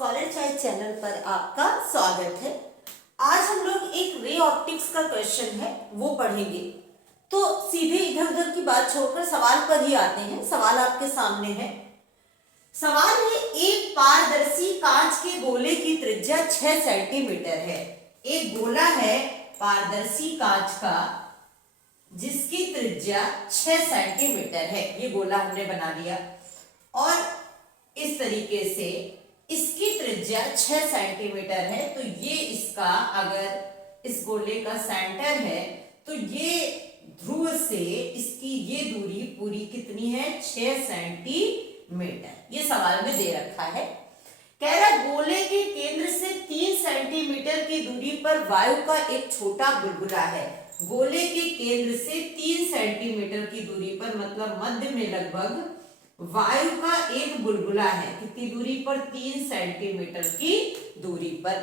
Scholar child channel पर आपका स्वागत है। आज हम लोग एक रे ऑप्टिक्स का क्वेश्चन है वो पढ़ेंगे। तो सीधे इधर उधर की बात छोड़कर सवाल पर ही आते हैं। सवाल आपके सामने है। सवाल है, एक पारदर्शी कांच के गोले की त्रिज्या 6 सेंटीमीटर है। एक गोला है पारदर्शी कांच का जिसकी त्रिज्या 6 सेंटीमीटर है। ये गोला हमने बना लिया और इस तरीके से इसकी त्रिज्या 6 सेंटीमीटर है। तो ये इसका, अगर इस गोले का सेंटर है तो ये ध्रुव से इसकी ये दूरी पूरी कितनी है? 6 सेंटीमीटर। ये सवाल में दे रखा है। कह रहा गोले के केंद्र से 3 सेंटीमीटर की दूरी पर वायु का एक छोटा बुलबुला है। गोले के केंद्र से 3 सेंटीमीटर की दूरी पर, मतलब मध्य में लगभग वायु का एक बुलबुला है। कितनी दूरी पर? 3 सेंटीमीटर की दूरी पर।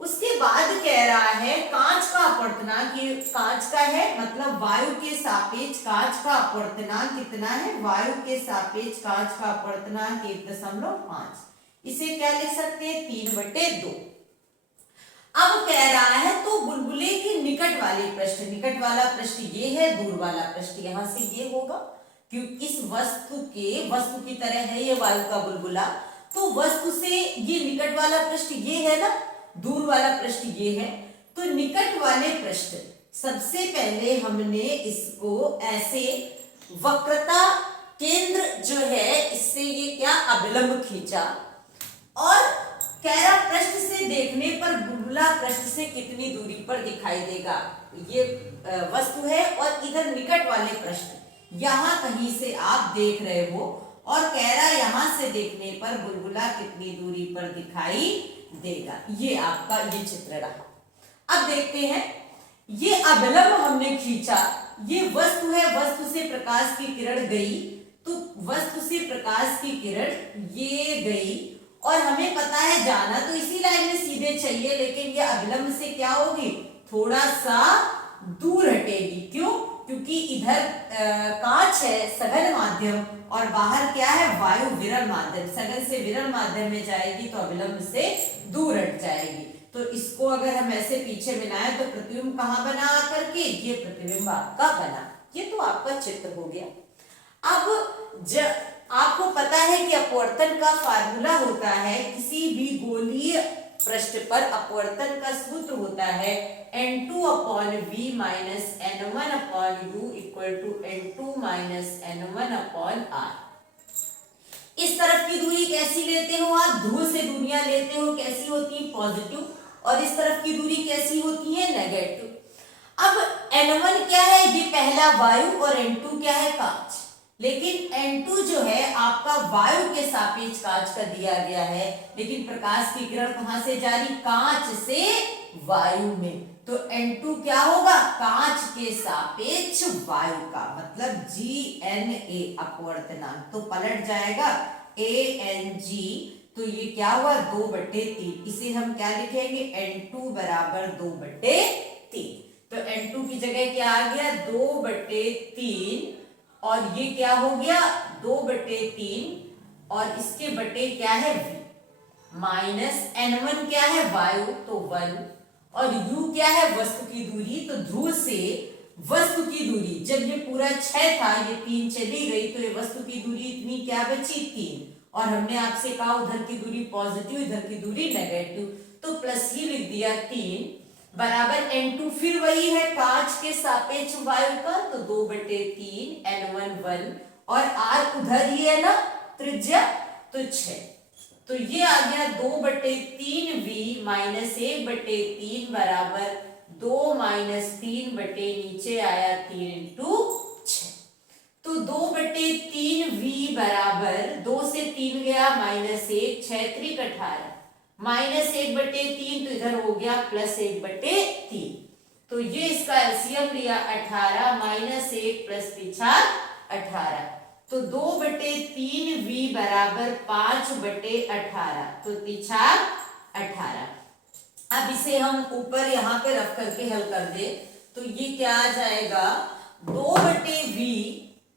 उसके बाद कह रहा है कांच का अपवर्तनांक, कांच का है मतलब वायु के सापेक्ष कांच का अपवर्तनांक कितना है? वायु के सापेक्ष कांच का अपवर्तनांक 1.5। इसे क्या लिख सकते हैं? 3/2। अब कह रहा है तो बुलबुले के निकट वाले पृष्ठ, निकट वाला पृष्ठ ये है, दूर वाला पृष्ठ यहां से ये होगा, क्योंकि इस वस्तु की तरह है ये वायु का बुलबुला। तो वस्तु से ये निकट वाला पृष्ठ ये है ना, दूर वाला पृष्ठ ये है। तो निकट वाले पृष्ठ, सबसे पहले हमने इसको ऐसे वक्रता केंद्र जो है इससे ये क्या अभिलंब खींचा और कह रहा पृष्ठ से देखने पर बुलबुला पृष्ठ से कितनी दूरी पर दिखाई देगा। ये वस्तु है और इधर निकट वाले पृष्ठ यहां कहीं से आप देख रहे हो और कह रहा है यहां से देखने पर बुलबुला कितनी दूरी पर दिखाई देगा। ये आपका ये चित्र रहा। अब देखते हैं, ये अभिलंब हमने खींचा, ये वस्तु है, वस्तु से प्रकाश की किरण गई, तो वस्तु से प्रकाश की किरण ये गई और हमें पता है जाना तो इसी लाइन में सीधे चाहिए, लेकिन ये अभिलंब से क्या होगी? थोड़ा सा दूर हटेगी। क्यों? क्योंकि इधर कांच है सघन माध्यम और बाहर क्या है? वायु विरल माध्यम। सघन से विरल माध्यम में जाएगी तो अभिलंब से दूर हट जाएगी। तो इसको अगर हम ऐसे पीछे मिलाएं तो प्रतिबिंब कहाँ बना आकर के? ये प्रतिबिंब आपका बना। ये तो आपका चित्र हो गया। अब आपको पता है कि अपवर्तन का फार्मूला होता है, किसी भी गोलीय पृष्ठ पर अपवर्तन का सूत्र होता है n2/v - n1/u = n2 - n1/r। इस तरफ की दूरी कैसी लेते हो आप? ध्रुव से दूरियां लेते हो, कैसी होती है? पॉजिटिव। और इस तरफ की दूरी कैसी होती है? नेगेटिव। अब n1 क्या है? ये पहला वायु और n2 क्या है? कांच। लेकिन n2 जो है आपका वायु के सापेक्ष कांच का दिया गया है, लेकिन प्रकाश की किरण कहां से जा रही? कांच से वायु में। तो n2 क्या होगा? कांच के सापेक्ष वायु का, मतलब GNA अपवर्तनांक। तो पलट जाएगा ANG। तो ये क्या हुआ? 2/3। इसे हम क्या लिखेंगे? n2 = 2/3। तो n2 की जगह क्या आ गया? 2/3 और ये क्या हो गया? 2/3 और इसके बटे क्या है? v माइनस n1 क्या है? वायु, तो 1 और u क्या है? वस्तु की दूरी। तो ध्रुव से वस्तु की दूरी, जब ये पूरा 6 था, ये 3 चली गई, तो ये वस्तु की दूरी इतनी क्या बची? 3। और हमने आपसे कहा उधर की दूरी पॉजिटिव, इधर की दूरी नेगेटिव, तो प्लस ही लिख दिया 3 बराबर n2 फिर वही है कांच के सापेक्ष वायु का, तो 2/3 n1 1 और r उधर ही है ना त्रिज्या, तो 6। तो ये आ गया 2/3v - 1/3 बराबर 2 - 3 बटे नीचे आया 3 × 6। तो 2/3v बराबर 2 से 3 गया -1, 6 × 3 = 18 -1/3 तो इधर हो गया +1/3। तो ये इसका एलसीएम लिया 18 -1 + 3 18। तो 2/3v बराबर 5/18, तो 3 18। अब इसे हम ऊपर यहाँ पे रख करके हल कर दे तो ये क्या आ जाएगा? 2/v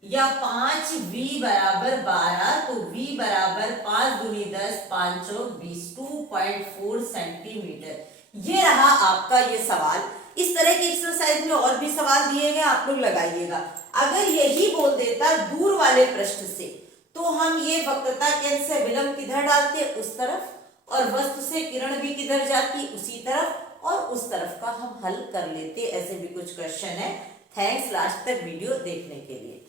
या 5v बराबर 12, तो v बराबर 5 दूनी 10, 5 चौक 20, 2.4 सेंटीमीटर। ये रहा आपका ये सवाल। इस तरह की एक्सरसाइज में और भी सवाल दिए गए, आप लोग लगाइएगा। अगर यही बोल देता दूर वाले पृष्ठ से, तो हम ये वक्रता केंद्र से विलंब किधर डालते, उस तरफ, और वस्तु से किरण भी किधर जाती, उसी तरफ, और उस तरफ का हम हल कर लेते। ऐसे भी कुछ क्वेश्चन है। थैंक्स लास्ट तक वीडियो देखने के लिए।